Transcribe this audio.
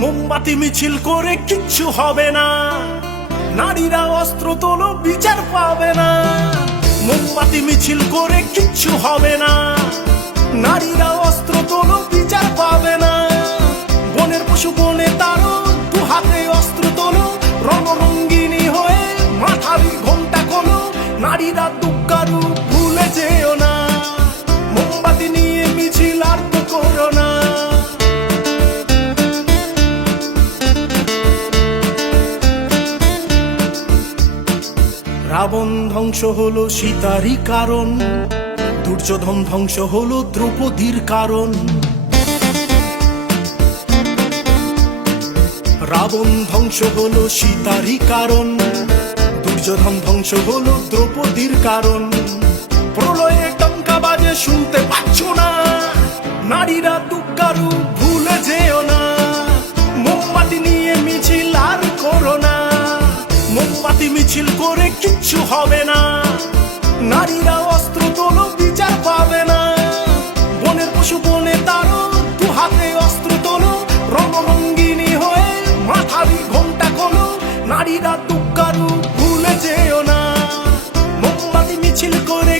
মোমবাতি মিছিল করে কিচ্ছু হবে না, নারীরা অস্ত্র তোলো বিচার পাবে না। মোমবাতি মিছিল করে কিচ্ছু হবে না, নারীরা অস্ত্র তোলো বিচার পাবে না। বনের পশু বনে তারো, দু হাতে অস্ত্র তোলো, রণরঙ্গিনী হয়ে মাথারি ঘোমটা খোলো। নারীরা দুঃখারু ভুলে যেও না, মোমবাতি নিয়ে মিছিল আর তো করো না। রাবণ ধ্বংস হলো সীতারই কারণ, দুর্যোধন ধ্বংস হলো দ্রৌপদীর কারণ। রাবণ ধ্বংস হলো সীতারই কারণ, দুর্যোধন ধ্বংস হলো দ্রৌপদীর কারণ। প্রলয়ে টঙ্কা বাজে শুনতে পাচ্ছ না, নারীরা দুঃখারু ভুলে যেও না। মোমবাতি নিয়ে মিছিল আর করো না, মোমবাতি মিছিল করে কিচ্ছু হবে না, নারীরা অস্ত্র তোলো বিচার পাবে না। বনের পশু বনে তারো, দু হাতে অস্ত্র তোলো, রণরঙ্গিনী হয়ে মাথারি ঘোমটা খোলো। নারীরা দুঃখারু ভুলে যেও না, মোমবাতি মিছিল করে